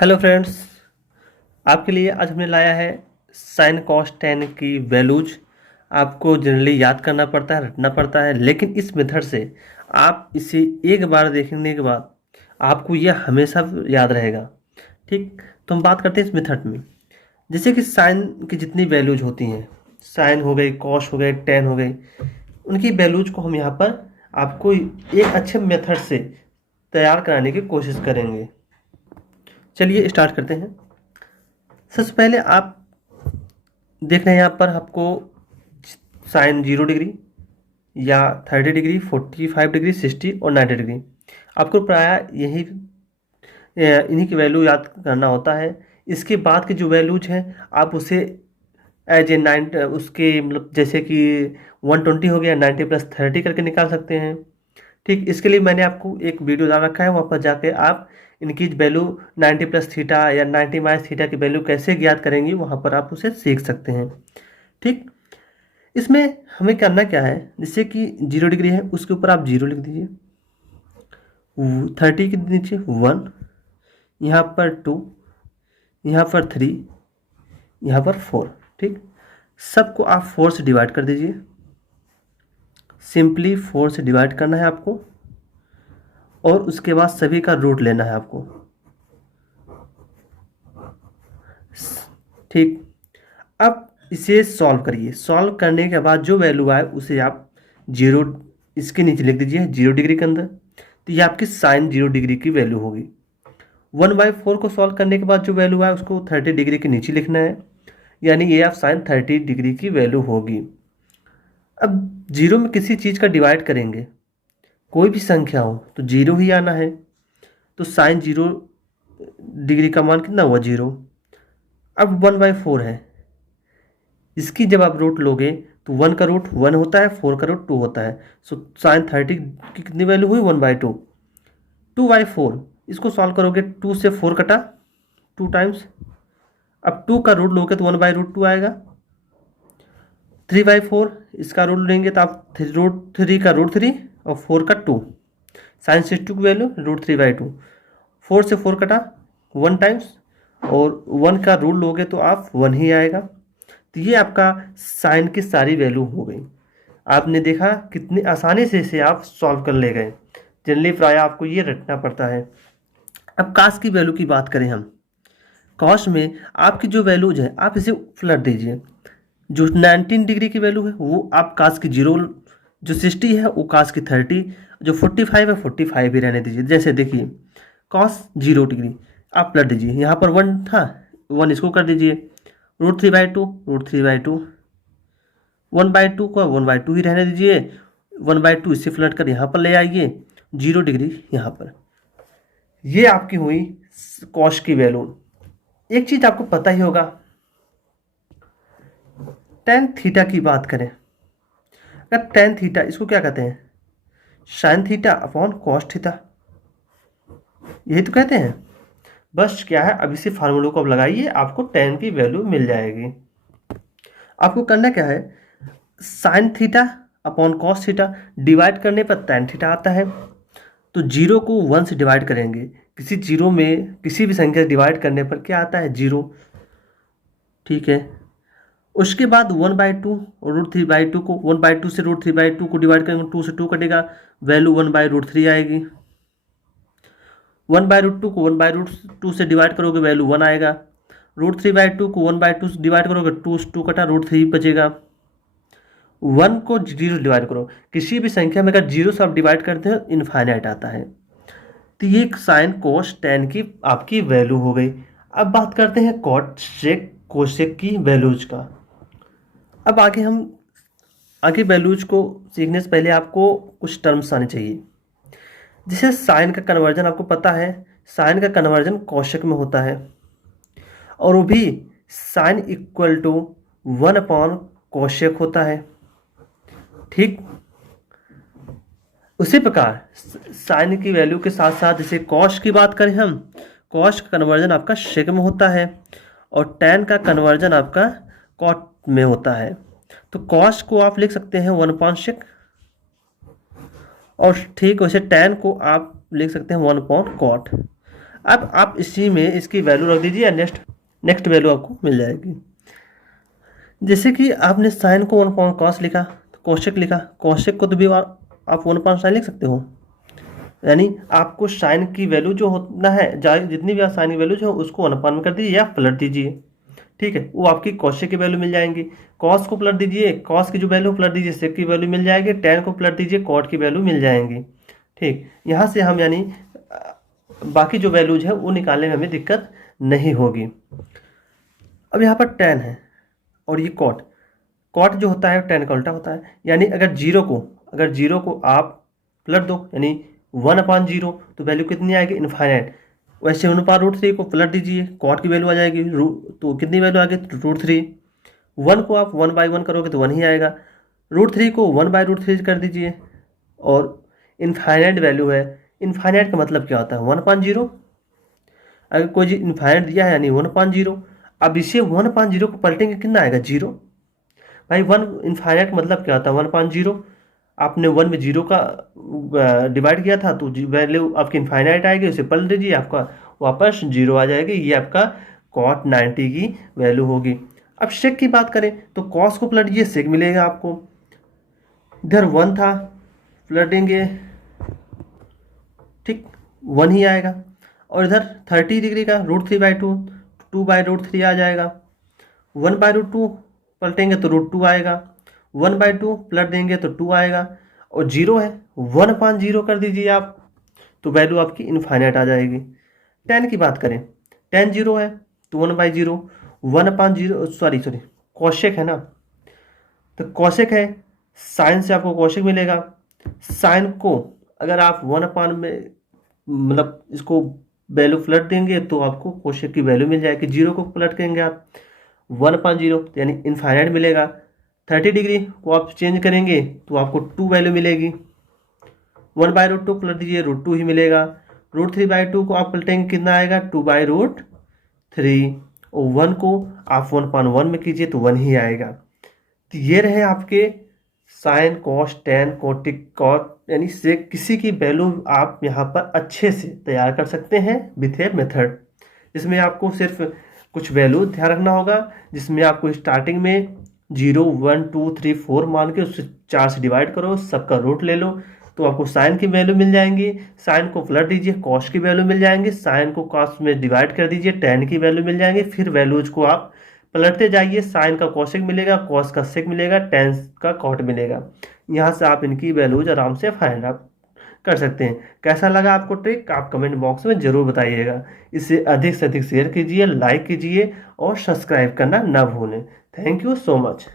Hello friends, आपके लिए आज हमने लाया है साइन कॉस टेन की वैल्यूज। आपको जनरली याद करना पड़ता है, रटना पड़ता है, लेकिन इस मेथड से आप इसे एक बार देखने के बाद आपको यह हमेशा याद रहेगा। ठीक, तो हम बात करते हैं इस मेथड में। जैसे कि साइन की जितनी वैल्यूज होती हैं, साइन हो गई, कॉस हो गए, टेन हो गई, उनकी वैल्यूज को हम यहाँ पर आपको एक अच्छे मेथड से तैयार कराने की कोशिश करेंगे। चलिए स्टार्ट करते हैं। सबसे पहले आप देख रहे हैं यहाँ पर आपको साइन 0 डिग्री या 30 डिग्री, 45 डिग्री, 60 और 90 डिग्री। आपको प्रायः यही इन्हीं की वैल्यू याद करना होता है। इसके बाद की जो वैल्यूज हैं आप उसे एज ए 9 उसके मतलब जैसे कि 120 हो गया, 90 + 30 करके निकाल सकते हैं। ठीक, इसके लिए मैंने आपको एक वीडियो डाल रखा है, वहाँ पर जाके आप इनकी वैल्यू 90 + थीटा या 90 - थीटा की वैल्यू कैसे ज्ञात करेंगी वहाँ पर आप उसे सीख सकते हैं। ठीक, इसमें हमें करना क्या है, जैसे कि 0 डिग्री है उसके ऊपर आप 0 लिख दीजिए, 30 के नीचे 1, यहाँ पर 2, यहाँ पर 3, यहाँ पर 4। ठीक, सबको आप 4 से डिवाइड कर दीजिए। सिंपली 4 से डिवाइड करना है आपको और उसके बाद सभी का रूट लेना है आपको। ठीक, अब इसे सॉल्व करिए। सॉल्व करने के बाद जो वैल्यू आए उसे आप 0 इसके नीचे लिख दीजिए, 0 डिग्री के अंदर। तो ये आपकी साइन 0 डिग्री की वैल्यू होगी। 1/4 को सॉल्व करने के बाद जो वैल्यू आए उसको 30 डिग्री के नीचे लिखना है, यानी ये आप साइन 30 डिग्री की वैल्यू होगी। अब 0 में किसी चीज़ का डिवाइड करेंगे, कोई भी संख्या हो तो 0 ही आना है। तो साइन 0 डिग्री का मान कितना हुआ, 0। अब 1/4 है, इसकी जब आप रूट लोगे तो 1 का रूट 1 होता है, 4 का रूट 2 होता है। सो साइन 30 की कितनी वैल्यू हुई, 1/2। 2/4 इसको सॉल्व करोगे, 2 से 4 कटा, 2 टाइम्स। अब 2 का रूट लोगे तो 1/√2 आएगा। 3/4 इसका रूट लेंगे तो आप √3 का √3 और 4 का 2। साइन 62 की वैल्यू √3/2। 4 से 4 कटा, 1 टाइम्स, और 1 का रूट लोगे तो आप 1 ही आएगा। तो ये आपका साइन की सारी वैल्यू हो गई। आपने देखा कितनी आसानी से इसे आप सॉल्व कर ले गए। जनरली प्राय आपको ये रटना पड़ता है। अब कास की वैल्यू की बात करें हम, कॉस में आपकी जो वैल्यूज है आप इसे पलट दीजिए। जो 19 डिग्री की वैल्यू है वो आप कास की 0, जो 60 है वो कास की 30, जो 45 है 45 ही रहने दीजिए। जैसे देखिए कॉस 0 डिग्री आप पलट दीजिए, यहाँ पर 1 था, 1 इसको कर दीजिए, √3/2, √3/2, 1/2 को 1/2 ही रहने दीजिए, 1/2 इससे फ्लट कर यहाँ पर ले आइए, 0 डिग्री यहाँ पर। ये आपकी हुई कॉस की वैल्यू। एक चीज आपको पता ही होगा, टेन थीटा की बात करें, अगर टेन थीटा इसको क्या कहते हैं, sine theta upon cos theta, यही तो कहते हैं। बस क्या है, अब इसी फार्मूले को अब लगाइए, आपको टेन की वैल्यू मिल जाएगी। आपको करना क्या है, sine theta upon cos theta divide करने पर टेन थीटा आता है। तो 0 को 1 से डिवाइड करेंगे, किसी 0 में किसी भी संख्या से डिवाइड करने पर क्या आता है, 0। ठीक है, उसके बाद 1/2 और √3/2 को 1/2 से √3/2 को डिवाइड करेंगे, 2 से 2 कटेगा, वैल्यू 1/√3 आएगी। 1/√2 को 1/√2 से डिवाइड करोगे, वैल्यू 1 आएगा। √3/2 को 1/2 से डिवाइड करोगे, 2 से 2 कटा, √3 बचेगा। 1 को 0 से डिवाइड करो, किसी भी संख्या में अगर 0 से आप डिवाइड करते हो इनफाइनाइट आता है। तो ये साइन कोस टेन की आपकी वैल्यू हो गई। अब बात करते हैं कॉट सेक कोसेक की वैल्यूज का। अब आगे वैल्यूज को सीखने से पहले आपको कुछ टर्म्स आने चाहिए। जैसे साइन का कन्वर्जन आपको पता है, साइन का कन्वर्जन कोसेक में होता है, और वो भी साइन इक्वल टू 1/कोसेक होता है। ठीक, उसी प्रकार साइन की वैल्यू के साथ साथ जैसे कॉस की बात करें हम, कॉस का कन्वर्जन आपका सेक में होता है और टेन का कन्वर्जन आपका कॉट में होता है। तो कॉस को आप लिख सकते हैं 1/सेक, और ठीक वैसे टेन को आप लिख सकते हैं 1/कॉट। अब आप इसी में इसकी वैल्यू रख दीजिए, नेक्स्ट नेक्स्ट वैल्यू आपको मिल जाएगी। जैसे कि आपने साइन को 1 कॉस लिखा, कोशेक लिखा, कोशेक को तो भी आप 1 साइन लिख सकते हो। यानी आपको साइन की वैल्यू जो होना है, जितनी भी साइन की वैल्यू जो है उसको 1 में कर दीजिए या पलट दीजिए, ठीक है, वो आपकी कोशेक की वैल्यू मिल जाएंगी। कॉस को पलट दीजिए, कॉस की जो वैल्यू पलट दीजिए सेक की वैल्यू मिल जाएगी। टैन को पलट दीजिए, कॉट की वैल्यू मिल जाएंगी। ठीक, यहाँ से हम यानी बाकी जो वैल्यूज है वो निकालने में हमें दिक्कत नहीं होगी। अब यहाँ पर टैन है और ये कॉट, कॉट जो होता है टैन का उल्टा होता है। यानी अगर जीरो को आप पलट दो, यानी 1/0, तो वैल्यू कितनी आएगी, इनफाइनाइट। वैसे 1/√3 को पलट दीजिए, कॉट की वैल्यू आ जाएगी, तो कितनी वैल्यू आ गई, √3। 1 को आप 1/1 करोगे तो 1 ही आएगा। √3 को 1/√3 कर दीजिए, और इनफाइनाइट वैल्यू है। इनफाइनाइट का मतलब क्या होता है, 1/0। अगर कोई चीज इनफाइनाइट दिया है यानी 1/0। अब इसे 1/0 को पलटेंगे कितना आएगा, 0। भाई 1 इनफाइनाइट मतलब क्या होता है, 1/0। आपने 1 में 0 का डिवाइड किया था तो वैल्यू आपकी इनफाइनाइट आएगी, उसे पलट दीजिए, आपका वापस 0 आ जाएगी। ये आपका cot 90 की वैल्यू होगी। अब सेक की बात करें तो कॉस को पलटिए, सेक मिलेगा आपको। इधर 1 था, पलटेंगे, ठीक, 1 ही आएगा। और इधर 30 डिग्री का √3/2, 2/√3 आ जाएगा। 1/√2 पलटेंगे तो √2 आएगा। 1/2 पलट देंगे तो 2 आएगा। और 0 है, 1/0 कर दीजिए आप, तो वैल्यू आपकी इनफाइनाइट आ जाएगी। टैन की बात करें, टैन 0 है तो 1/0, 1/0 सॉरी कोशेक है ना, तो कोशेक है, साइन से आपको कोशेक मिलेगा। साइन को अगर आप 1 में मतलब इसको वैल्यू पलट देंगे तो आपको कोशेक की वैल्यू मिल जाएगी। 0 को पलट देंगे आप 1/0 यानी इनफाइनाइट मिलेगा। 30 डिग्री को आप चेंज करेंगे तो आपको 2 वैल्यू मिलेगी। 1/√2 पलट दीजिए, √2 ही मिलेगा। √3/2 को आप पलटेंगे कितना आएगा, 2/√3। और 1 को आप 1/1 में कीजिए तो 1 ही आएगा। तो ये रहे आपके साइन, कॉस, टैन, कोटिक, कॉट, यानी से किसी की वैल्यू आप यहाँ पर अच्छे से तैयार कर सकते हैं विथ ए मेथड। इसमें आपको सिर्फ कुछ वैल्यू ध्यान रखना होगा, जिसमें आपको स्टार्टिंग में 0, 1, 2, 3, 4 मान के उससे 4 से डिवाइड करो, सबका रूट ले लो, तो आपको साइन की वैल्यू मिल जाएंगी। साइन को पलट दीजिए, कॉस की वैल्यू मिल जाएंगी। साइन को कॉस में डिवाइड कर दीजिए, टैन की वैल्यू मिल जाएंगी। फिर वैल्यूज को आप पलटते जाइए, साइन का कोसेक मिलेगा, कॉस का सेक मिलेगा, टैन का कॉट मिलेगा। यहाँ से आप इनकी वैल्यूज आराम से फाइंड आउट कर सकते हैं। कैसा लगा आपको ट्रिक, आप कमेंट बॉक्स में ज़रूर बताइएगा। इसे अधिक से अधिक शेयर कीजिए, लाइक कीजिए और सब्सक्राइब करना ना भूलें। Thank you so much.